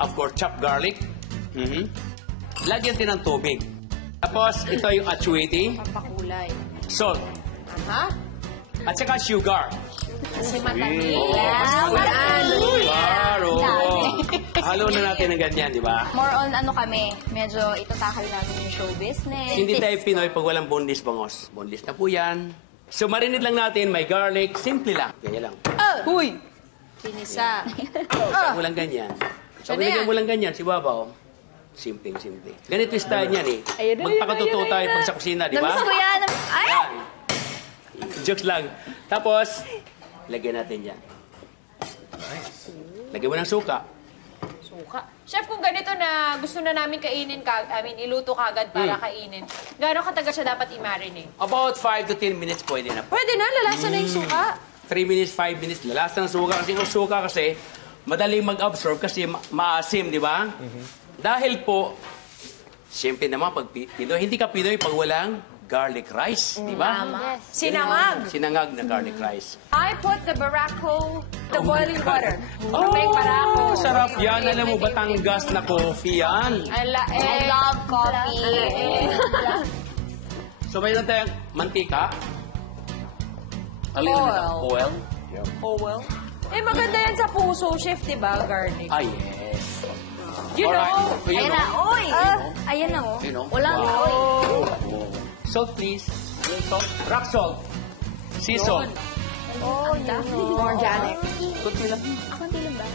of course, chopped garlic. Lagyan din ng tubig. Tapos, ito yung achuete, Papakulay. salt, Ha? at saka sugar. Kasi matamis. Oo, kasi sugar, oo. Halo na natin ng ganyan, di ba? More on ano kami, medyo itatakal namin yung show business. Hindi tayo Pinoy pag walang boneless bangos. Boneless na po yan. So, marinate lang natin, may garlic, simple lang. Ganyan lang. Huy! Pinisa. Isa mo lang ganyan. So, Ano binigyan yan? mo lang ganyan, si Babaw. Simple. Ganito yung style niyan eh. Magpakatuto tayo pag sa kusina, di ba? Namiss ko yan. Ay! Yan. Jokes lang. Tapos, lagyan natin yan. Lagyan mo ng suka. Suka. Chef, kung ganito na gusto na namin kainin, iluto kagad para kainin, gaano katagal siya dapat i-marinate? About 5 to 10 minutes pwede na. Pwede na, lalasa na yung suka. 3 minutes, 5 minutes, lalasa ng suka. Kasi yung suka kasi, madaling mag-absorb kasi maasim, di ba? Dahil po, siyempre naman, pag Pinoy, hindi ka Pinoy pag walang garlic rice, di ba? Sinangag. Sinangag na garlic rice. I put the barako, the boiling God. water. To make barako. Sarap yan. Alam mo, Batangas na coffee yan. I love coffee. So, mayroon tayong mantika. Oil. Oh, well. Eh, maganda yan sa puso, chef, di ba? Garlic. Ah, yes. You know. Ayan na, oy! Ayan na, oh. You know? Walang oy. Salt, please. Salt. Rock salt. Sea salt. Oh, organic. Kunti lang. Kunti lang ba?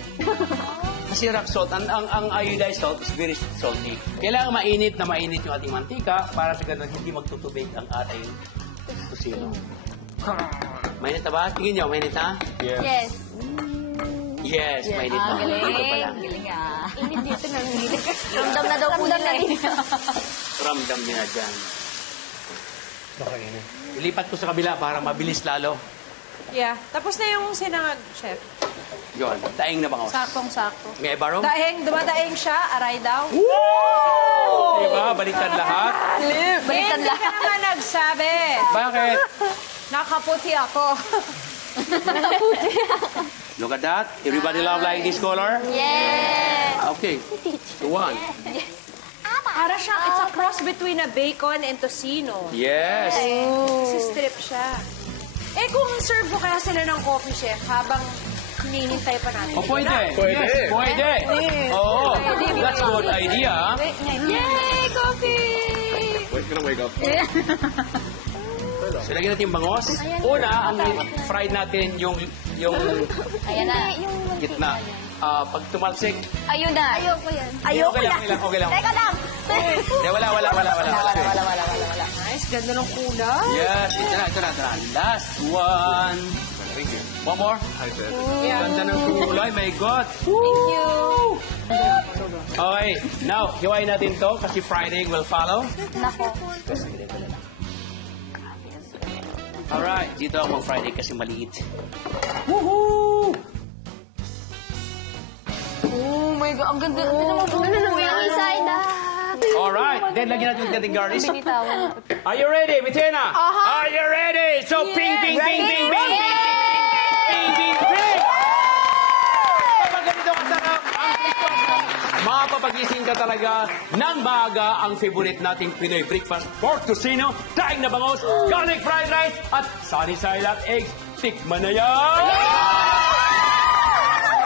Kasi rock salt, ang iodized salt is very salty. Kailangan mainit na mainit yung ating mantika para sa ganun hindi magtutubig ang ating kusino. Mainit na ba? Tingin nyo, mainit na? Yes. Yes, mainit na. Dito pa lang. Galing ah. Init dito na. Ramdam na daw po nila eh. Ramdam nila dyan. Ilipat ko sa kabila para mabilis lalo. Yeah. Tapos na yung sinangag, chef. Yun, daing na bangos. Saktong-sakto. May baro? Dumadaing siya, aray daw. Woo! Diba? Baliktad lahat. Baliktad Hindi lahat. ka naman nagsabi. Bakit? Nakaputi ako. Look at that. Everybody love like this color? Yes. Okay. One. Para siyang, it's a cross between a bacon and tocino. Yes. Strip siya. Eh, kung serve mo kaya sila ng coffee, chef, habang hinihintay pa natin. Oh, pwede. Yes, pwede. Oo. That's good idea. Yay, coffee! Wait, gonna wake up. So, lagyan natin yung bangos. Una, ang fried natin yung Ayan na. gitna. Pag tumalsik, Ayun na. Ayoko yan. okay lang. Teka lang. Hindi, wala. Nice, ganda ng kulay. Yes, ito na. Last one. Thank you. One more. Hi, Chef. Ganda ng kulay, my God. Thank you. Okay, now, hiwain natin to kasi Friday will follow. Nako. Alright, dito ako mag-Friday kasi maliit. Woohoo! Oh my God, ang ganda. Ano naman yung inside Alright, then lagyan natin yung dating garnish. Binitawan. Are you ready, Vitena? Are you ready? So, ping. Kapag ganito kasarap ang breakfast, mapapagising ka talaga ng maaga ang favorite nating Pinoy breakfast. Pork tocino, daing na bangos, garlic fried rice, at sunny side up eggs. Tikman na yan!